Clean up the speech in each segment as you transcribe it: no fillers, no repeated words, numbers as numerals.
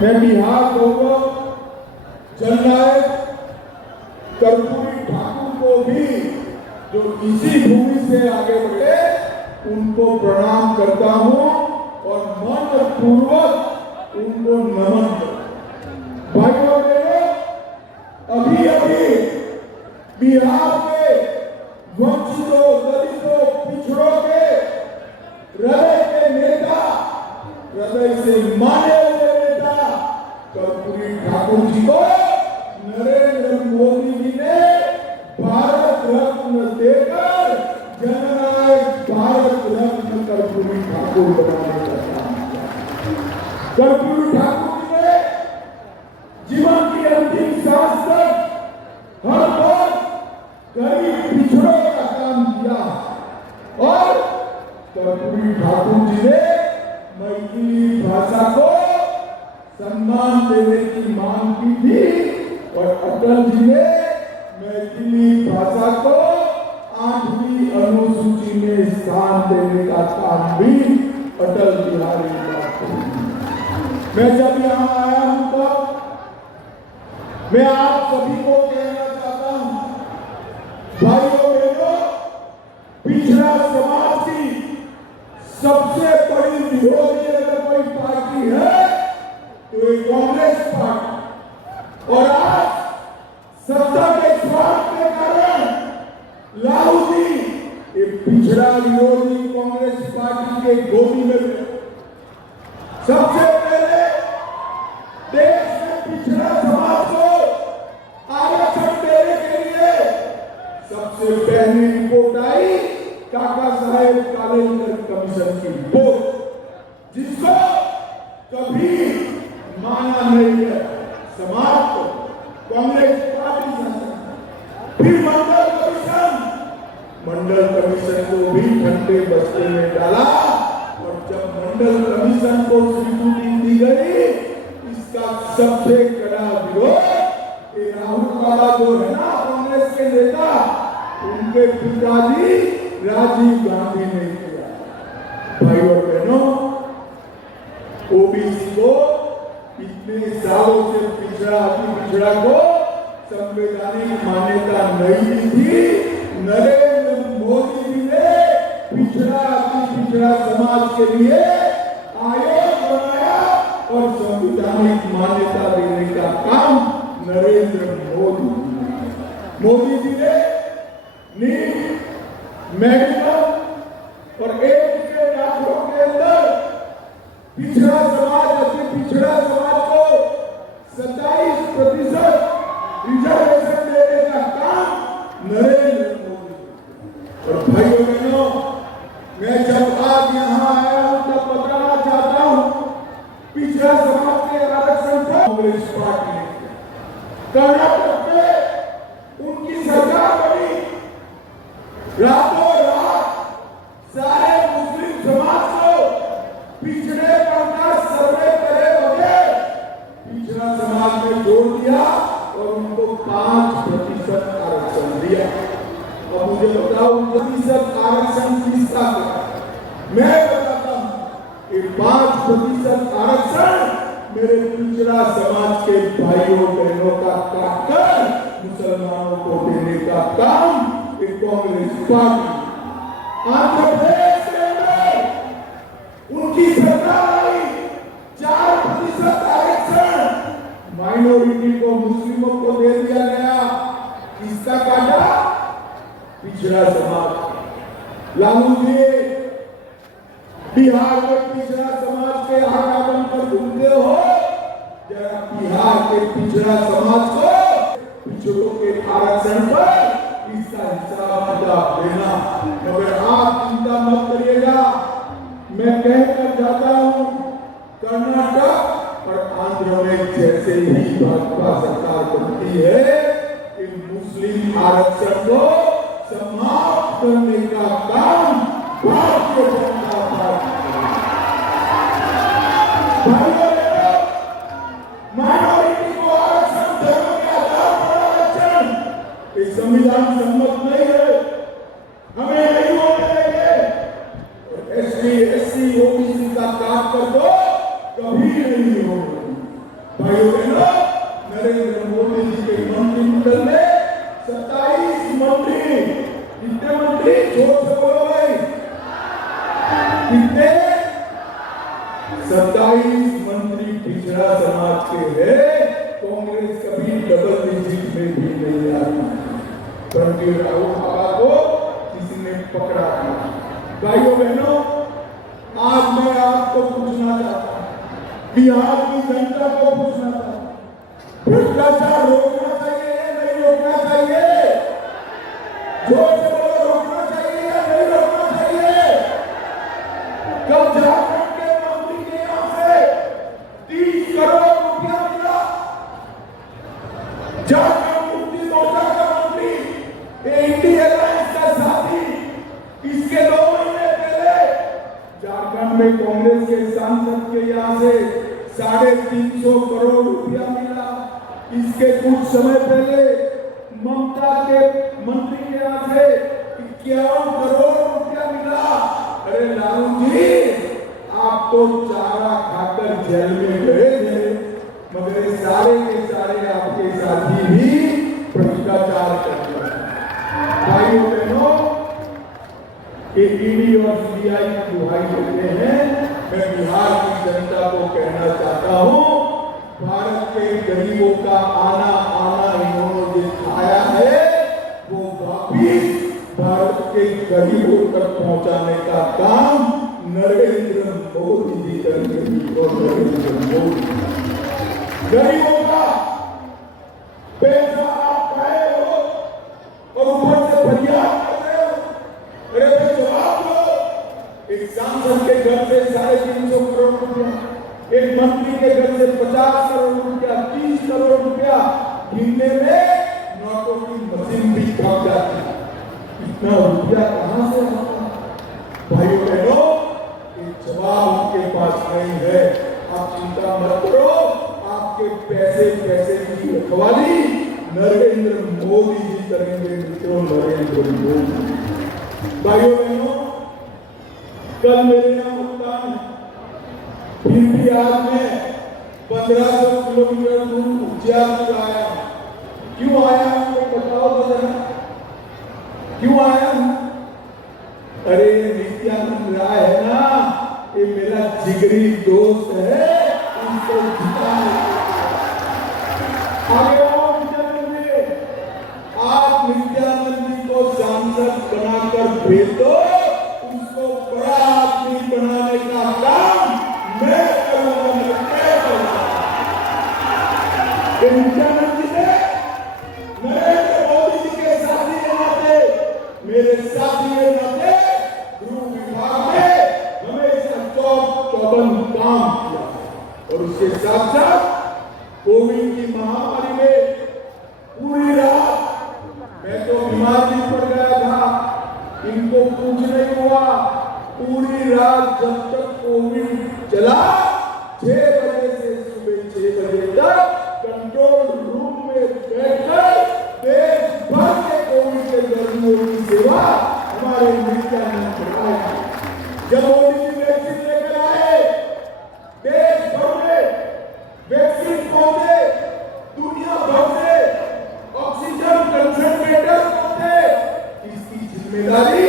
मैं बिहार गौरव जननायक कर्पूरी ठाकुर को भी जो इसी भूमि से आगे बढ़े उनको प्रणाम करता हूं और मन पूर्वक उनको नमन करता हूं। भाइयों बहनों, अभी अभी बिहार के वंचितों, दलितों, पिछड़ों के हृदय के नेता, हृदय से माने हुए नेता कर्पूरी ठाकुर जी को नरेंद्र मोदी जी ने भारत रत्न देकर जननायक भारत रत्न कर्पूरी ठाकुर बनाने का काम किया। कर्पूरी ठाकुर जी ने जीवन की अंतिम सांस तक हर पल गरीब पिछड़ों का काम किया और कर्पूरी ठाकुर जी ने मैथिली भाषा को सम्मान देने की मांग की थी और अटल जी ने मैथिली भाषा को 8वीं अनुसूची में स्थान देने का काम भी अटल बिहारी वाजपेयी। मैं जब यहाँ आया हूं तब मैं आप सभी को कहना चाहता हूं, भाइयों बहनों, पिछड़ा समाज की सबसे बड़ी विरोधी अगर कोई पार्टी है तो ये कांग्रेस पार्टी। और आज सत्ता के स्वार्थ के कारण लालू जी ये पिछड़ा विरोधी कांग्रेस पार्टी के गोदी में गए। सबसे पहले देश में पिछड़ा समाज को आरक्षण देने के लिए सबसे पहली रिपोर्ट आई काका साहेब कालेकर कमीशन की रिपोर्ट, जिसको कभी माना नहीं है समाज को, कांग्रेस पार्टी शासन। फिर मंडल कमीशन को भी ठंडे बस्ते में डाला और जब मंडल कमीशन को स्वीकृति दी गई, इसका सबसे कड़ा विरोध राहुल वाला जो है ना कांग्रेस के नेता, उनके पिताजी राजीव गांधी ने किया। भाइयों बहनों, ओबीसी को इतने सालों से पिछड़ा को संवैधानिक मान्यता नहीं दी थी। नरेंद्र मोदी जी ने पिछड़ा समाज के लिए आयोग बनाया और संवैधानिक मान्यता देने का काम नरेंद्र मोदी जी ने नीट, मेडिकल और एम्स के डॉक्टरों के अंदर पिछड़ा समाज, अति पिछड़ा समाज को 27% रिजर्वेशन देने का काम नरेंद्र मोदी। और भाइयों बहनों, मैं जब आज यहाँ आया हूँ तब बताना चाहता हूँ, पिछड़ा समाज के आरक्षण पर कांग्रेस पार्टी ने कर्नाटक में उनकी सरकार बनी, रातों रात सारे मुस्लिम समाज को पिछड़े का सर्वे करे बगैर पिछड़ा समाज में जोड़ दिया और उनको 5% आरक्षण दिया। अब मुझे बताओ 5% आरक्षण किसका है? मैं बताता हूं कि 5% आरक्षण मेरे पिछड़ा समाज के भाइयों बहनों का काटकर मुसलमानों को देने का काम कांग्रेस पार्टी। आंध्र प्रदेश के अंदर उनकी सरकार आई, 4% आरक्षण माइनॉरिटी को, मुस्लिमों को दे दिया गया। किसका काटा? पिछड़ा समाज। लालू जी बिहार में पिछड़ा समाज के आका बनकर घूमते हो, जरा बिहार के पिछड़ा समाज को पिछड़ों के आरक्षण पर इसका हिसाब किताब देना। मगर आप चिंता मत करिएगा, मैं कहकर जाता हूं, कर्नाटक और आंध्र में जैसे ही भाजपा सरकार बनती है, इन मुस्लिम आरक्षण को समाप्त करने का काम भारतीय जनता पार्टी। माइनॉरिटी को आरक्षण, धर्म के आधार पर आरक्षण, ये संविधान सम्मत नहीं है, हमें नहीं होने देंगे। और एसटी, एससी, ओबीसी का काम कर दो, कभी नहीं होगा। भाइयों बहनों, नरेंद्र मोदी जी के मंत्रिमंडल में 27 मंत्री, कितने मंत्री, जोर से बोलो भाई, कितने, 27 मंत्री पिछड़ा समाज के हैं। कांग्रेस कभी डबल डिजिट में भी नहीं आई, परंतु राहुल बाबा को किसी ने पकड़ा था। भाइयों बहनों, आज मैं आपको पूछना चाहता हूं, बिहार की जनता को पूछना चाहता हूं, भ्रष्टाचार रोकना चाहिए या नहीं रोकना चाहिए? जोर से बोलो, रोकना चाहिए या नहीं रोकना चाहिए? कल झारखंड के मंत्री के यहां से 30 करोड़ रुपया मिला। झारखंड मुक्ति मोर्चा का मंत्री, इंडी अलायंस का साथी, इसके 2 महीने पहले झारखंड में कांग्रेस के सांसद के यहाँ से 350 करोड़ रुपया मिला। इसके कुछ समय पहले ममता के मंत्री के यहाँ से 51 करोड़ रुपया मिला। अरे लालू जी, आप तो चारा खाकर जेल में गए थे, मगर सारे के सारे आपके साथी भी भ्रष्टाचार करते हैं। भाइयों बहनों, ईडी और सीबीआई की दुहाई देते हैं। मैं बिहार की जनता को कहना चाहता हूं, भारत के गरीबों का आना इन्होंने जो खाया है, वो वापिस भारत के गरीबों तक पहुंचाने का काम नरेंद्र मोदी जी करेंगे। और नरेंद्र मोदी गरीबों का पैसा आप खाए हो और ऊपर से फरियाद कर रहे हो। अरे भाई जवाब दो। एक सांसद के घर से 350 करोड़ रुपया, एक मंत्री के घर से 50 करोड़ रुपया, 30 करोड़ रुपया, गिनने में नोटों की मशीन भी थक जाती है। इतना रुपया कहां से आता? भाइयों बहनों, एक जवाब उनके पास नहीं है। आप चिंता मत करो, आपके पैसे की रखवाली नरेंद्र मोदी जी करेंगे। मित्रों, नरेंद्र मोदी। भाइयों बहनों, कल मेरे यहाँ मतदान है, फिर भी आज मैं 1500 किलोमीटर दूर उज्जैन आया। क्यों आया हूं बताओ तो जरा, क्यों आया हूं? अरे नित्यानंद राय है ना, ये मेरा जिगरी दोस्त है, इसको जिताने। आगे आओ नित्यानंद जी, आप नित्यानंद जी को सांसद बनाकर भेज दो, उसको बड़ा आदमी बनाने का काम मैं करूंगा। नित्यानंद जी ने नरेंद्र मोदी जी के साथी के नाते, मेरे साथी के नाते गृह विभाग में हमेशा चौबंद काम किया। और उसके साथ साथ कोविड की महामारी में पूरी रात, मैं तो बीमार भी पड़ गया था, इनको कुछ नहीं हुआ, पूरी रात जब तक कोविड चला, 6 बजे से सुबह 6 बजे तक कंट्रोल रूम में बैठकर देश भर के कोविड के दर्दियों की सेवा हमारे नित्यानंद राय। जब मोदी जी वैक्सीन लेकर आए, देश भर में वैक्सीन पहुंचे, दुनिया भर से ऑक्सीजन कंसंट्रेटर पहुंचे, इसकी जिम्मेदारी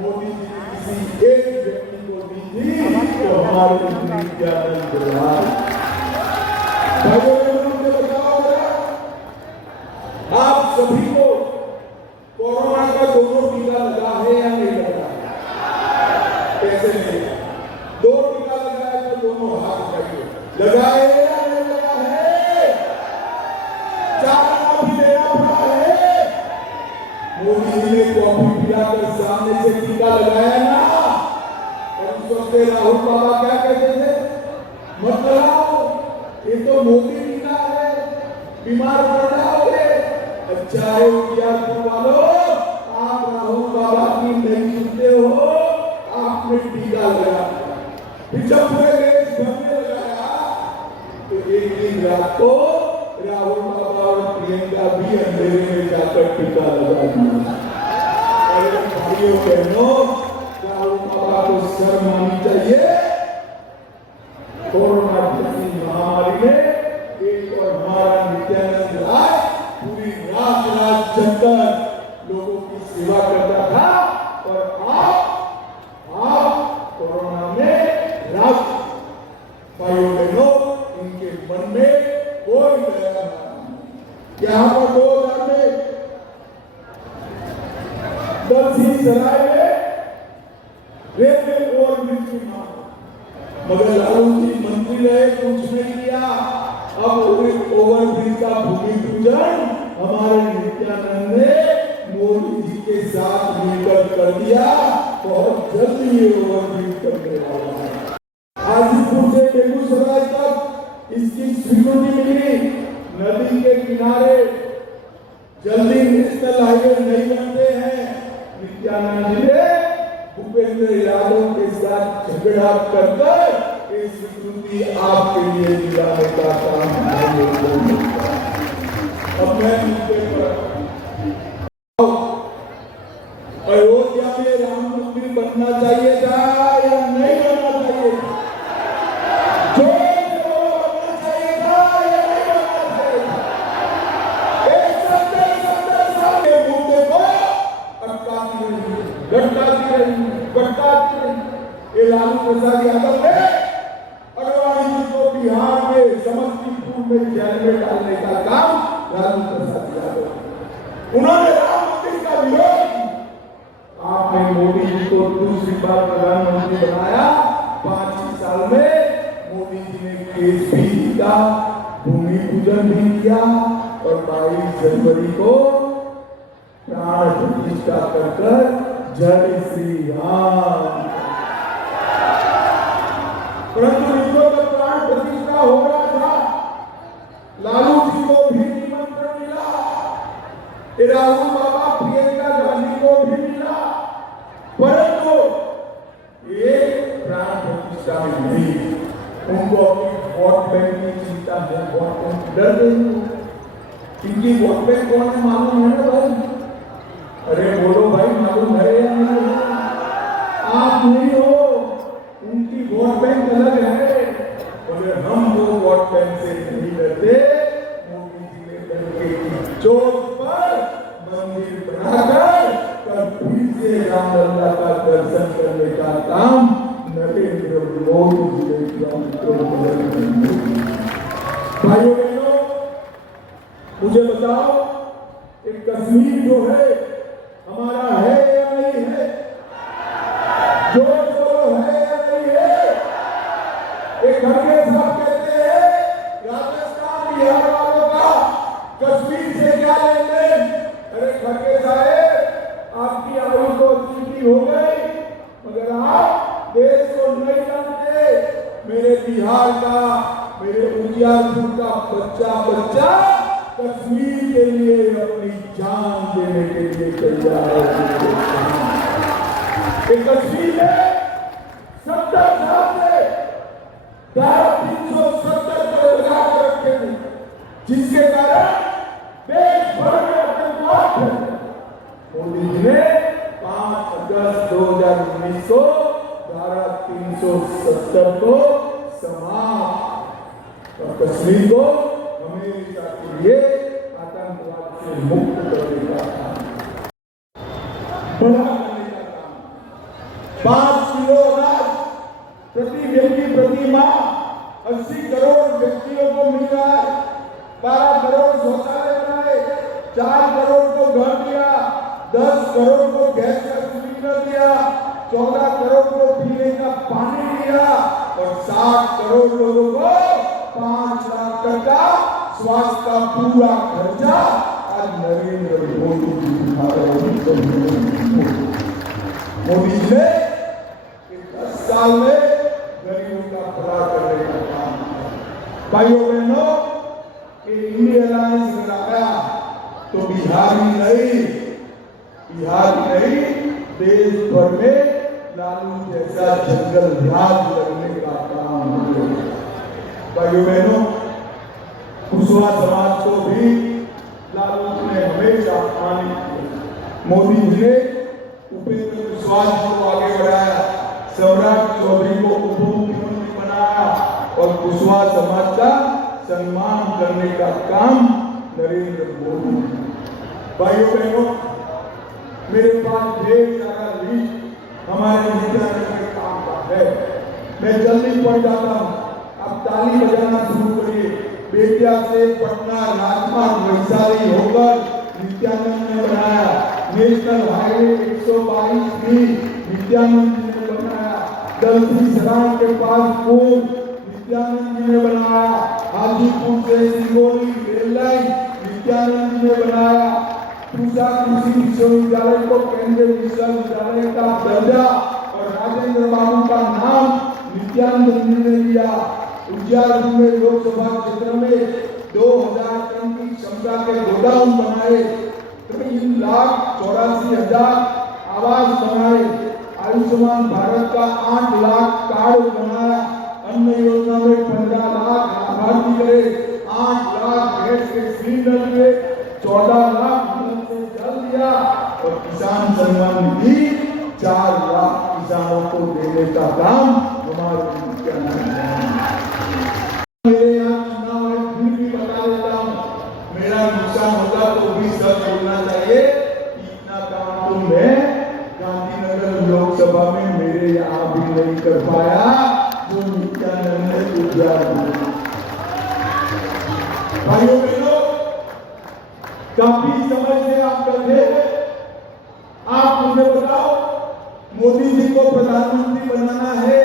मोदी जी ने किसी एक व्यक्ति को दी थी, तो हमारे नित्यानंद राय। आप सभी को कोरोना का दोनों टीका लगा है या नहीं लगा? कैसे नहीं? 2 टीका लगा है तो दोनों हाथ उठाइए। लगा है या नहीं लगा है? 4 भी लेना पड़ा है। मोदी जी ने कॉफी पिलाकर सामने से टीका लगाया ना, और उस वक्त राहुल बाबा क्या कहते थे? मत लगाओ, ये तो मोदी टीका है, बीमार पड़ जाओगे। अच्छा है वालों, आप राहुल बाबा की नहीं सुनते हो, आपने टीका लगाया। फिर जब पूरे देश भर में लगाया, तो एक दिन रात को राहुल बाबा और प्रियंका भी अंधेरे में जाकर टीका लगा दिया। अरे भाइयों बहनों, राहुल बाबा को शर्म आनी चाहिए। कोरोना जैसी महामारी में एक ही गया। यहाँ पर 2000 में दलसिंहसराय में रेलवे ओवरब्रिज की मांग, मगर लालू जी मंत्री रहे, कुछ नहीं किया। अब ओवरब्रिज का भूमि पूजन हमारे नित्यानंद ने मोदी जी के साथ मिलकर कर दिया। बहुत जल्दी ये ओवरब्रिज करने वाला है। हाजीपुर से बेगूसराय तक इसकी स्वीकृति मिली। नदी के किनारे जल्दी नेशनल हाईवे नहीं बनते हैं। नित्यानंद जी ने भूपेंद्र यादव के साथ झगड़ा कर ये स्वीकृति आपके लिए दिलाने का काम अब मैं मुद्दे पर अयोध्या में राम मंदिर बनना चाहिए था या नहीं बनना चाहिए? जो बनना चाहिए था या नहीं बनना चाहिए? एक 70 साल के मुद्दे को अटकाती रही। ये लालू प्रसाद यादव ने अडवाणी जी को बिहार में समस्तीपुर में जेल में डालने का काम लालू प्रसाद यादव, उन्होंने राम मंदिर का विरोध। आपने मोदी जी को दूसरी बार प्रधानमंत्री बनाया। 5 ही साल में मोदी जी ने केस भी जीता, भूमि पूजन भी किया और 22 जनवरी को प्राण प्रतिष्ठा कर जय श्री राम। परंतु इनको तो प्राण प्रतिष्ठा हो रहा था, लालू जी को भी निमंत्रण मिला, राहुल बाबा प्रियंका गांधी को भी मिला, परंतु एक प्राण प्रतिष्ठा में नहीं। उनको अपनी वोट बैंक की चिंता है, वोट बैंक डर गई। इनकी वोट बैंक कौन है मालूम है ना भाई? अरे बोलो भाई, मालूम है या नहीं? आप नहीं हो, उनकी वोट बैंक अलग है। अगर हम वो वोट बैंक से नहीं डरते, मोदी जी ने डर के चोट पर मंदिर बनाकर फिर से रामलला का दर्शन करने का काम नरेंद्र मोदी जी ने किया। भाइयों बहनों, मुझे बताओ, एक कश्मीर जो है हमारा है या नहीं है? जो है या नहीं है? एक खड़गे साहब कहते हैं राजस्थान बिहार वालों का कश्मीर से क्या लेन-देन? अरे खड़गे साहब, आपकी आयु तो 80 हो गई, मगर आप देश को नहीं जानते। मेरे बिहार का, मेरे उजियारपुर का बच्चा कश्मीर के लिए अपनी जान देने के लिए तैयार है। कश्मीर में 70 साल से 370 को लगा कर रखे थे, जिसके कारण देश भर में आतंकवाद है। मोदी जी ने 5 अगस्त 2019 को धारा 370 को समाप्त और कश्मीर को हमेशा के लिए आतंकवाद से मुक्त करने का काम, बड़ा करने का काम। 5 किलो अनाज प्रति व्यक्ति प्रति माह 80 करोड़ व्यक्तियों को मिल रहा है। 12 करोड़ शौचालय बनाए, 4 करोड़ को घर दिया, 10 करोड़ को गैस का सिलेंडर दिया, 14 करोड़ को पीने का पानी दिया और 60 करोड़ लोगों को 5 लाख तक का स्वास्थ्य का पूरा खर्चा आज नरेंद्र मोदी जी उठा रहे हैं। मोदी जी ने 10 साल में गरीबों का भला करने का काम किया। भाइयों बहनों, इंडिया अलायंस लगाया तो बिहार ही नहीं, देश भर में लालू जैसा जंगल राज करने का काम किया। भाइयों बहनों, कुशवाहा समाज को भी लालू जी ने हमेशा सम्मानित किया। मोदी जी ने उपेंद्र कुशवाहा जी को आगे बढ़ाया, सम्राट चौधरी को उप मुख्यमंत्री बनाया और कुशवाहा समाज का सम्मान करने का काम नरेंद्र मोदी। भाइयों बहनों, मेरे पास ढेर सारा लिस्ट हमारे नित्यानंद के काम का है, मैं जल्दी पढ़ जाता हूँ, आप ताली बजाना शुरू करिए। बेतिया से पटना राजमार्ग वैशाली होकर नित्यानंद ने बनाया। नेशनल हाईवे 122 भी नित्यानंद जी ने बनाया। दलसी सराय के पास पुल नित्यानंद जी ने बनाया। हाजीपुर से सिंगोली रेल लाइन नित्यानंद जी ने बनाया। पूजा कृषि विश्वविद्यालय को केंद्रीय विश्वविद्यालय का दर्जा और राजेंद्र बाबू का नाम नित्यानंद जी ने दिया। उजियारपुर में लोकसभा क्षेत्र में 2000 टन की क्षमता के गोदाम बनाए। 3,84,000 आवास बनाए। आयुष्मान भारत का 8 लाख कार्ड बनाया। अन्न योजना में 15 लाख लाभार्थी करे। 8 लाख गैस के सिलेंडर दिए। 14 लाख नल से जल दिया और किसान सम्मान निधि 4 लाख किसानों को देने का काम हमारे मुख्यमंत्री मेरे यहाँ चुनाव है, फिर भी बता देता हूँ, मेरा नुकसान होगा तो भी सब बोलना चाहिए। इतना काम तो मैं गांधीनगर लोकसभा में मेरे यहाँ भी नहीं कर पाया जो नित्यानंद ने किया। भाइयों बहनों, काफी समय से आप बैठे हैं, आप मुझे बताओ, मोदी जी को प्रधानमंत्री बनाना है